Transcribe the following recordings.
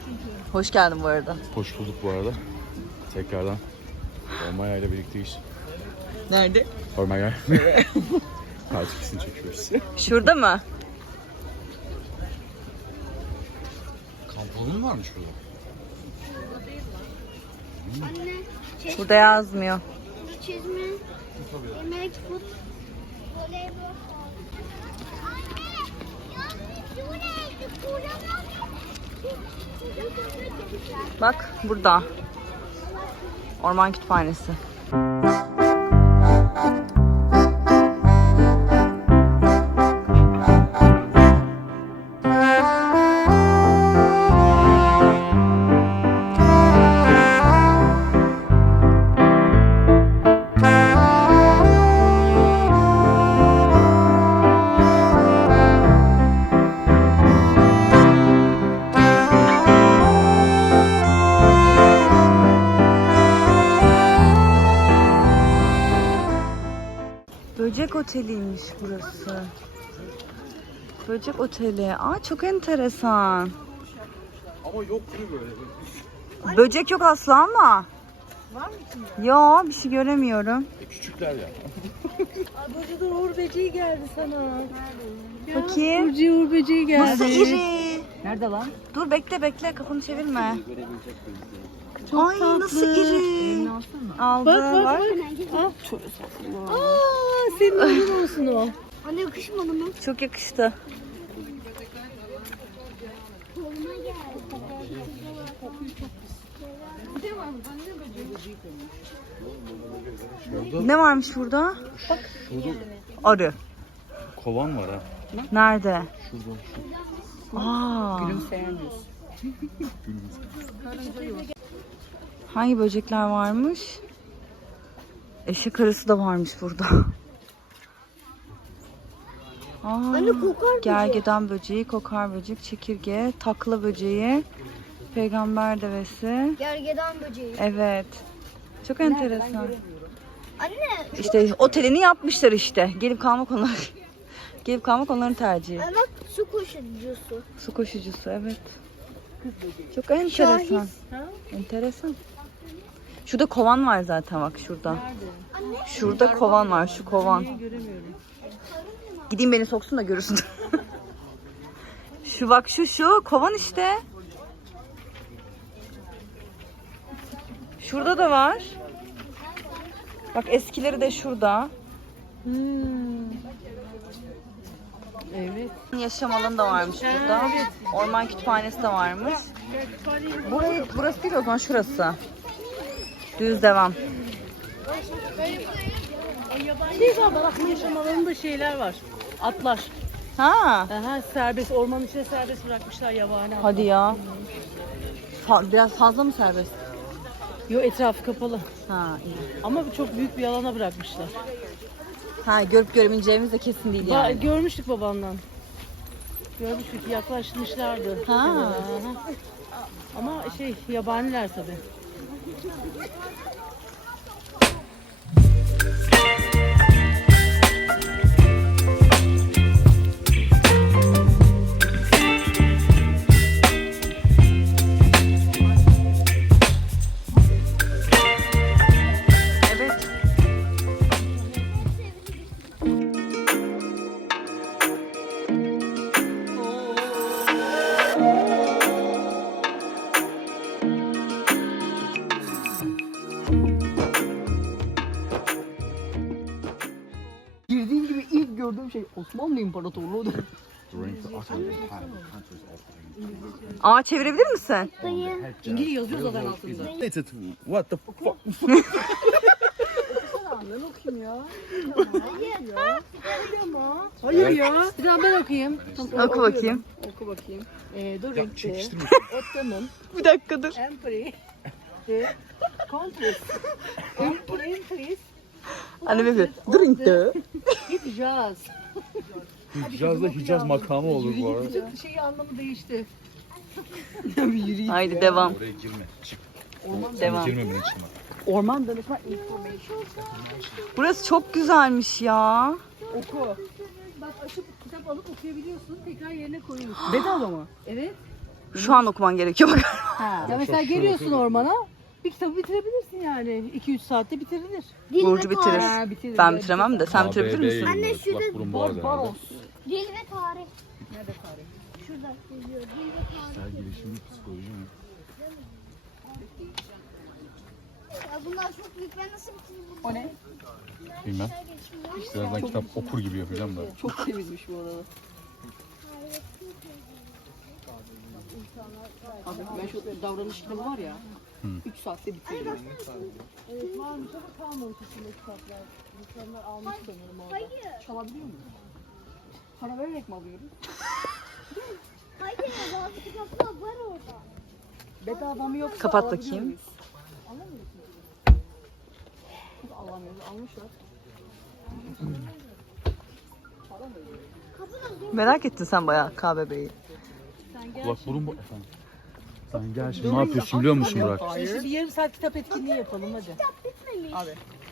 Hoş geldin bu arada. Hoş bulduk bu arada. Tekrardan Ormaya ile birlikteyiz. Nerede? Ormaya. Part 2'sini çekiyoruz. Şurada mı? Kamp alanı mı varmış burada? Anne, Burada yazmıyor. çizme, yemek, fut, voleybol. Bak burada. Orman Kütüphanesi. Böcek Oteli'ymiş burası. Böcek Oteli. Aa, çok enteresan. Ama yok değil mi böyle? Böcek yok asla ama. Var mı içinde? Yo, bir şey göremiyorum. Küçükler ya. Burcu'da Uğur Böceği geldi sana. Bakayım. Burcu'ya Uğur Böceği geldi. Nasıl iri? Nerede lan? Dur bekle kafanı çevirme. Çok Ay tatlı. nasıl iri? Aldı. Bak. Aa, senin oyun olsun o. Anne yakışmadı mı? Çok yakıştı. Koluma geldi. Ne varmış burada? Şurada Arı. kovan var ha. Nerede? Şurada. Aa. Gülümseyen düz. Hangi böcekler varmış? Eşek arısı da varmış burada. Aa, Anne kokar böcek. gergedan böceği, kokar böcek, çekirge, takla böceği, peygamber devesi. Gergedan böceği. Evet. Çok enteresan. Anne, İşte otelini yapmışlar işte. Gelip kalmak onlar. Gelip kalmak onların tercihi. bak su koşucusu. Su koşucusu, evet. Çok enteresan. Enteresan. Şurada kovan var zaten, bak şurada. Şurada kovan var, şu kovan. Gideyim beni soksun da görürsün. Şu bak, şu kovan işte. Şurada da var. Bak eskileri de şurada. Evet. Yaşam alanı da varmış burada. Orman kütüphanesi de varmış. Burası değil o zaman, şurası. Düz devam. Şey var, bak yaşam alanında şeyler var. Atlar. Ha, Aha, serbest. Ormanın içine serbest bırakmışlar yabani atlar. hadi ya. Biraz fazla mı serbest? Yo, etrafı kapalı. Ha, iyi. Ama çok büyük bir alana bırakmışlar. Ha, görüp göremeyeceğimiz de kesin değil yani. Görmüştük babandan. Görmüştük, yaklaşmışlardı. Ha. Aha. Ama yabaniler tabii. Evet. Girdiğim gibi ilk gördüğüm şey Osmanlı İmparatorluğu'du. During the Ottoman time, the country was occupying. Aa, çevirebilir misin? İngiliz yazıyor zaten altında. What the fuck? Ben okuyayım ya. Hayır ya. Bir daha ben okuyayım. Oku bakayım. Oku bakayım. During the Çekiştirme. Ottoman Bir dakika dur. Empire, the countries, emperors, Anne böyle. Drink de. Hicaz. Hicaz'da Hicaz makamı olur bu arada. Bütün şeyi anlamı değişti. Haydi devam. Oraya girme. Çık. Devam. Girme benim içime. Orman danışma information. Burası çok güzelmiş ya. Oku. Bak, açıp kitap alıp okuyabiliyorsun. Tekrar yerine koyuyorsun. Bedava mı? Evet. Şu an okuman gerekiyor bak. Ha. Ya mesela geliyorsun ormana, bir kitabı bitirebilirsin yani. 2-3 saatte bitirilir. Dil Burcu ve bitirir. tarih. Ha, bitirir. Ben bitiremem de sen bitirebilir misin? Anne, şurada Kulak burun boğaz herhalde. Dil ve tarih. Nerede tarih? Şurada yazıyor. Dil ve tarih. Kişisel gelişim, psikoloji mi? Ya bunlar çok büyük. Ben nasıl bitireyim bunu? O ne? Bilmem. Birazdan kitap okur gibi yapacağım da. Çok temizmiş bu arada. Abi ben şu davranış kitabı var ya. 3 saatte bitirdim. Evet varmış ama kalmamış içinde kitaplar. İnsanlar almış sanırım orada. Hayır. Çalabiliyor muyuz? Para vererek mi alıyoruz? Hayır. Bazı kitaplar var orada. Bedava mı yoksa Kapat alabiliyor bakayım. muyuz? Alamıyoruz. Biz alamıyoruz. Almışlar. Merak ettin sen bayağı KBB'yi. Kulak burun boğaz. Efendim. Sen gel şimdi ne yapıyorsun biliyor musun Burak? Neyse bir yarım saat kitap etkinliği yapalım hadi. Bitmemiş. Abi.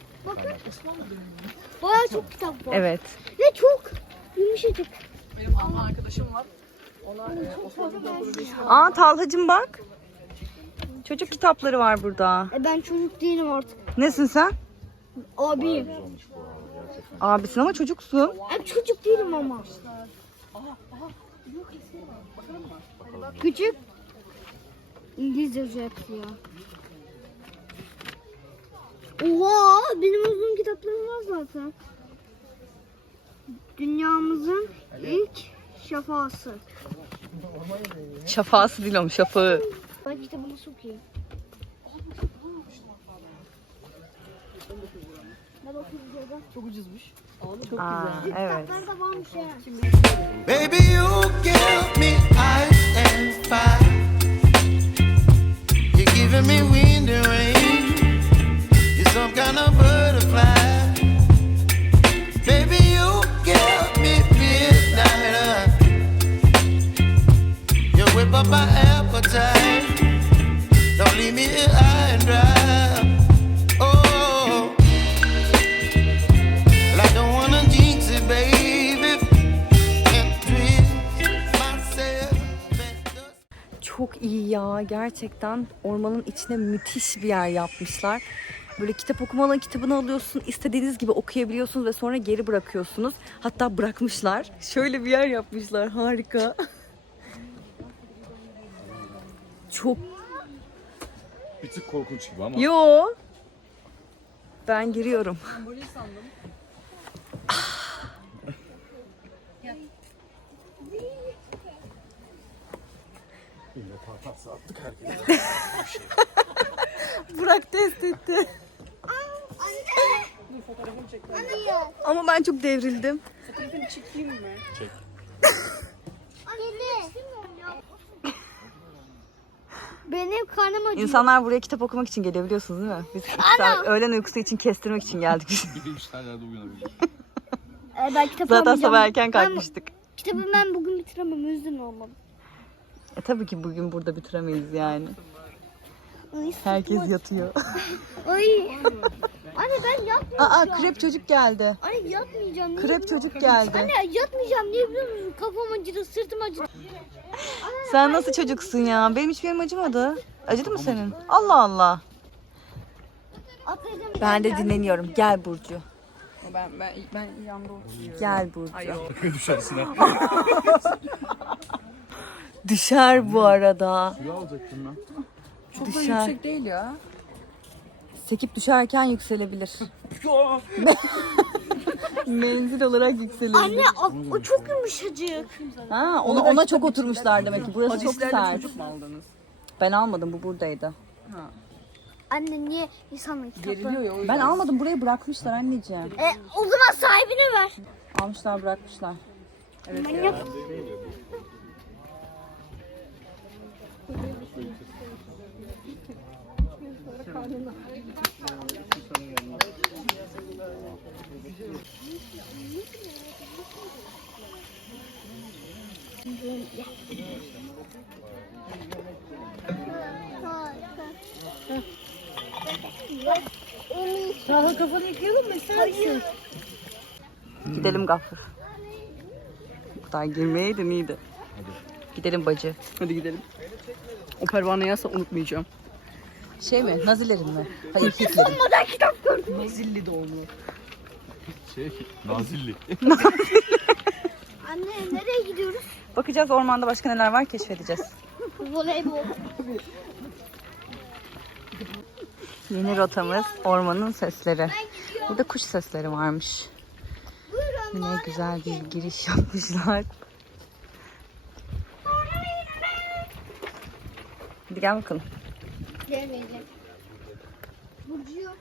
Bayağı çok kitap var. Evet. Ve çok yumuşacık. Benim Alman arkadaşım var. Ona Osmanlı'da okulun Aa Talhacığım bak. Çocuk kitapları var burada. Ben çocuk değilim artık. Nesin sen? Abiyim. Abisin ama çocuksun. Çocuk değilim ama. Küçük. İngilizce yazıyor hepsi ya. Oha, benim uzun kitaplarım var zaten. Dünyamızın ilk şafası. Şafası değil oğlum, şafağı. Ben kitabını sokayım. Ne bakayım burada? çok ucuzmuş. Çok Aa, güzel. evet. Kitaplar da varmış ya. Baby, you give me ice and fire. You're giving me wind and rain. You're some kind of butterfly. Baby, you give me midnight. You whip up my appetite. Don't leave me here high and dry. Oh, well, I don't wanna jinx it, baby. And twist myself at the Çok iyi ya, gerçekten ormanın içine müthiş bir yer yapmışlar. Böyle kitap okuma alanı, kitabını alıyorsun, istediğiniz gibi okuyabiliyorsunuz ve sonra geri bırakıyorsunuz. Hatta bırakmışlar. Şöyle bir yer yapmışlar, harika. Çok. Bir tık korkunç gibi ama. Yo. Ben giriyorum. Burak test etti. Ama ben çok devrildim. Çek. Benim karnım acıyor. İnsanlar buraya kitap okumak için geliyor, biliyorsunuz değil mi? Biz 2 saat öğlen uykusu için kestirmek için geldik. Bir de 3 tane yerde uyanabilir. Ben kitap Zaten almayacağım. sabah erken kalkmıştık. Kitabı ben bugün bitiremem. Üzgün olmam. Tabii ki bugün burada bitiremeyiz yani. Ay, Herkes yatıyor. Ay. Anne ben yatmayacağım. Aa, krep çocuk geldi. Anne yatmayacağım. Niye Krep çocuk geldi. Anne yatmayacağım. Niye biliyor musun? Kafam acıdı, sırtım acıdı. Sen nasıl çocuksun ya? Benim hiçbir yerim acımadı. Acıdı mı senin? Allah Allah. Atlayacağım. Ben de dinleniyorum. Gel Burcu. Ben yanında oturuyorum. Gel Burcu. Düşersin ha. Düşer bu arada. Suyu alacaktım ben. Çok da Düşer. yüksek değil ya. Sekip düşerken yükselebilir. Menzil olarak yükselebilir. Anne o çok yumuşacık. Ha, ona çok oturmuşlar demek ki. Burası çok Hadislerde sert. çocuk mu aldınız? Ben almadım, bu buradaydı. Anne niye insanın Geriliyor kitapları? ya o yüzden. Ben almadım, buraya bırakmışlar anneciğim. O zaman sahibine ver. Almışlar, bırakmışlar. Manyak. Daha kafanı yıkayalım mı ister misin? Gidelim Gaffur. Bu kadar girmeyeydin iyiydi. Gidelim bacı. Hadi gidelim. O pervaneyi asla unutmayacağım. Şey mi? Nazilerin mi? Hayır, Hitler'in. Sonmadan kitap gördüm. Nazilli doğumlu. Nazilli. Anne nereye gidiyoruz? Bakacağız ormanda başka neler var keşfedeceğiz. Voleybol. Yeni rotamız ormanın sesleri. Burada kuş sesleri varmış. Buyurun. Ne güzel bir giriş yapmışlar. Hadi gel bakalım. Gelmeyecek. Burcu yok.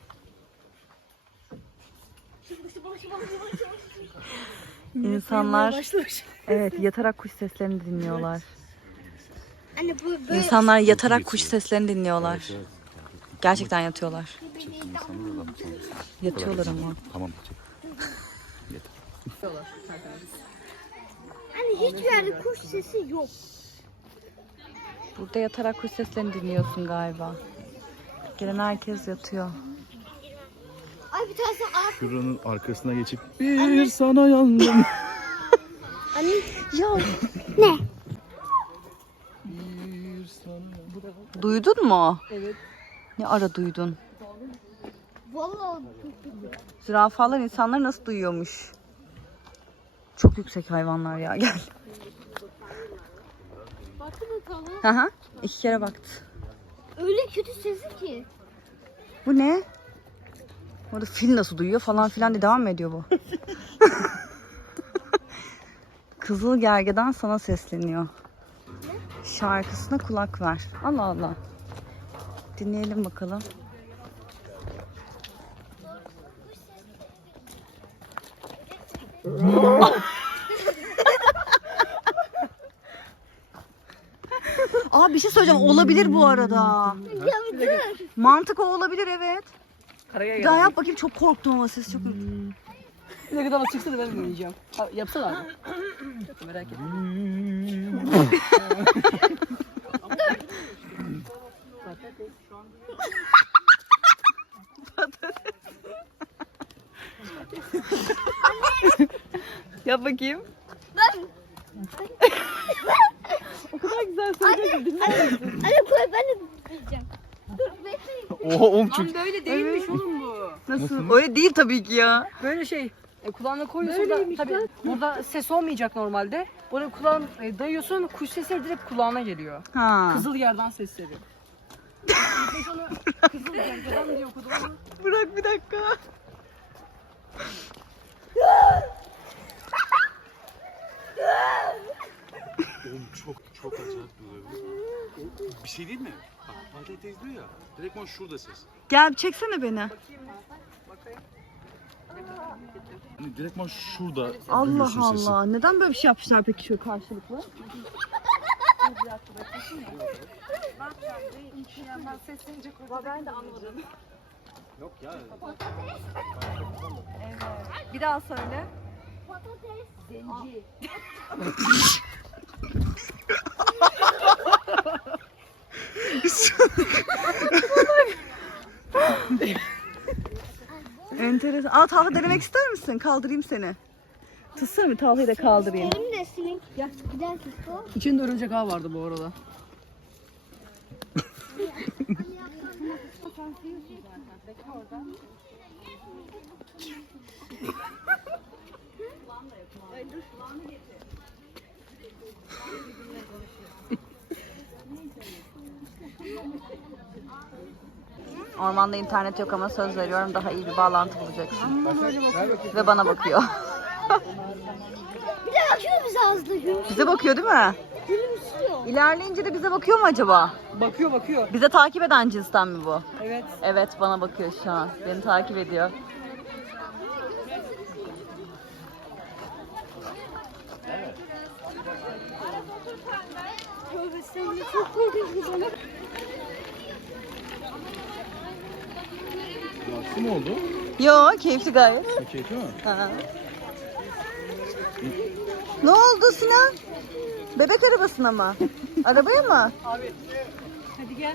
İnsanlar evet yatarak kuş seslerini dinliyorlar. Anne bu böyle. İnsanlar yatarak kuş seslerini dinliyorlar. Gerçekten yatıyorlar. Yatıyorlar ama. Tamam. Anne hiçbir yerde kuş sesi yok. Burada yatarak kuş seslerini dinliyorsun galiba. Gelen herkes yatıyor. Ay bir tanesi ağaç. Şuranın arkasına geçip bir sana yandım. Anne. Ya Ne? Bir sana. duydun mu? Evet. Ne ara duydun? Vallahi. Zürafalar insanları nasıl duyuyormuş? Çok yüksek hayvanlar ya gel. Baktı bakalım. Hı hı. 2 kere baktı. Öyle kötü sesi ki. Bu ne? Orada fil nasıl duyuyor falan filan diye devam mı ediyor bu? Kızıl Gergedan sana sesleniyor. Şarkısına kulak ver. Allah Allah. Dinleyelim bakalım. Aa bir şey söyleyeceğim. Olabilir bu arada. Ya bir dur. Mantık o olabilir evet. Karaya Bir daha gel. yap bakayım, çok korktum ama ses çok... Ne kadar çıksa da ben oynayacağım. Yapsana abi. Merak etme. Yap bakayım. O kadar güzel söylüyor ki. Anne koy ben de diyeceğim. Dur bekleyin. Oha oğlum çok. Tam böyle değilmiş oğlum bu. Nasıl? Öyle değil tabii ki ya. Böyle şey. Kulağına koyuyorsun da tabii burada ses olmayacak normalde. Oraya kulağın dayıyorsun, kuş sesleri direkt kulağına geliyor. Ha. Kızıl yerden sesleri. İlk onu kızıl yerden diye okudum ama. Bırak bir dakika. Oğlum çok acayip duyuyor. Bir şey değil mi? Bak Fatih teyze diyor ya. Direktman şurada ses. Gel çeksene beni. Hani direktman şurada Allah duyuyorsun sesi. Allah. Neden böyle bir şey yapmışlar peki şu karşılıklı? Yok ya. Bir daha söyle. Patates. Zenci. Enteresan. Aa Talha denemek ister misin? Kaldırayım seni. Tutsana bir Talha'yı da kaldırayım. Benim de sinek. Ya gider kız. İçinde örümcek ağ vardı bu arada. Ormanda internet yok ama söz veriyorum daha iyi bir bağlantı bulacaksın. Ve bana bakıyor. Bir de bakıyor bize ağzına gülümsüyor. Bize bakıyor değil mi? Gülümsüyor. İlerleyince de bize bakıyor mu acaba? Bakıyor. Bize takip eden cinsten mi bu? Evet. Evet bana bakıyor şu an. Beni takip ediyor. Tövbe seni çok korkunç bir balık. Yaktı mı oldu? Yo keyifli gayet. Keyifli mi? Ha. Ne oldu Sinan? Bebek arabasına mı? Arabaya mı? Abi. Hadi gel.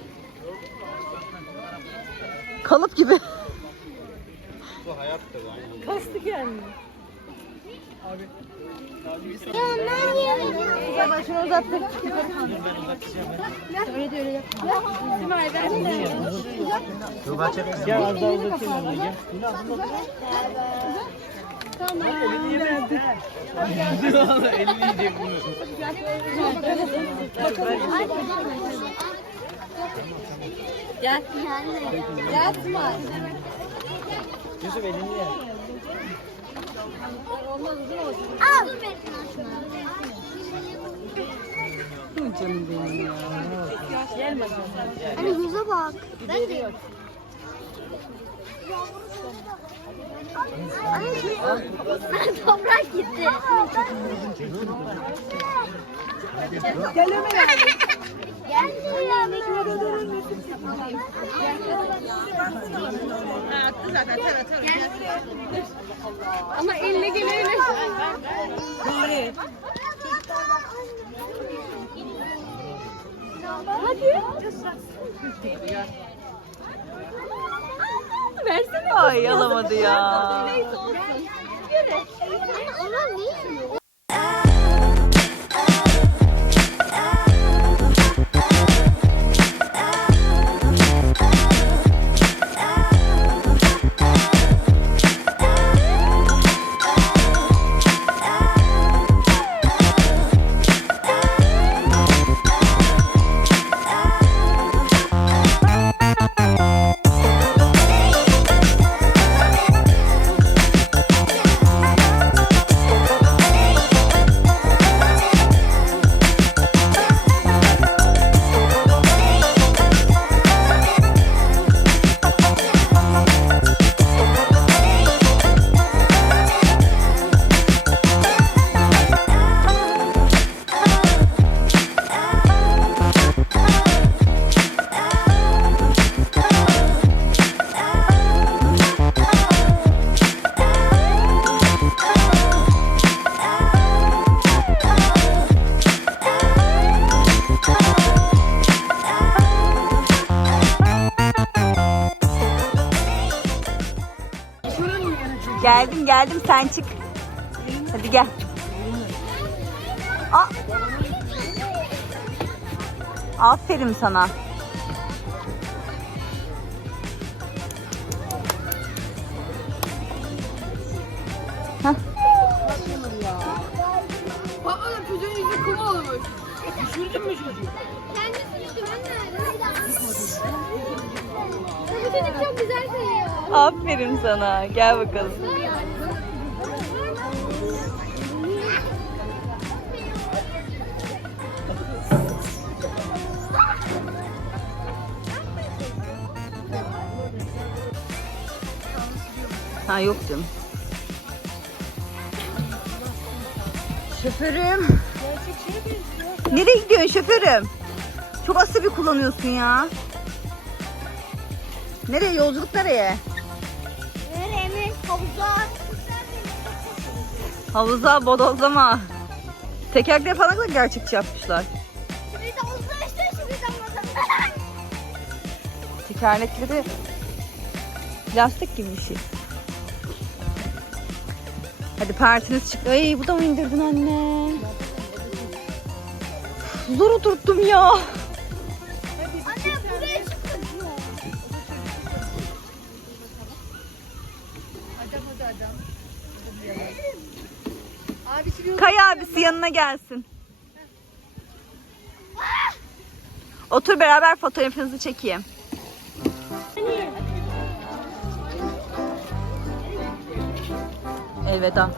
Kalıp gibi. Kastık yani. Başını uzattık. Gel az daha uzatayım onu gel. Elini yiyecek bunu. Yusuf elini ye. Al. Canım benim ya. Hani yüze bak. Ben de. Toprak gitti. Gel Ömer. Geldi ya. Ama elle gelelim. Hadi. Versene. Ay alamadı ya. Neyse olsun. Ama ne yiyor? Geldim sen çık. Hadi gel. Aa. Aferin sana. Oğlum çocuğun yüzü kum olmuş. Düşürdün mü çocuğu? Kendisi düştü. Bu çocuk çok güzel kayıyor. Aferin sana. Gel bakalım. Ha yok canım. Şoförüm. Nereye gidiyorsun şoförüm? Çok asabi kullanıyorsun ya. Nereye? Yolculuk nereye? Nereye? Havuza. Havuza, bodozlama. Tekerleği falan da gerçekçi yapmışlar. Şimdi de havuza işte şimdi de havuza. Tekerlekleri plastik gibi bir şey. Hadi partiniz çıktı. Ay bu da mı indirdin anne? Zor oturttum ya. Anne buraya çıktık. Kay abisi yanına gelsin. Otur beraber fotoğrafınızı çekeyim. Elveda.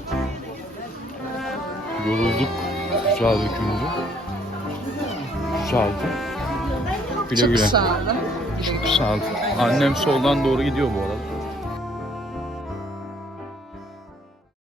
Yorulduk. Sağ dökümüzü. Sağ ol. Güle güle. Çok sağ olun. Çok sağ ol. Annem soldan doğru gidiyor bu arada.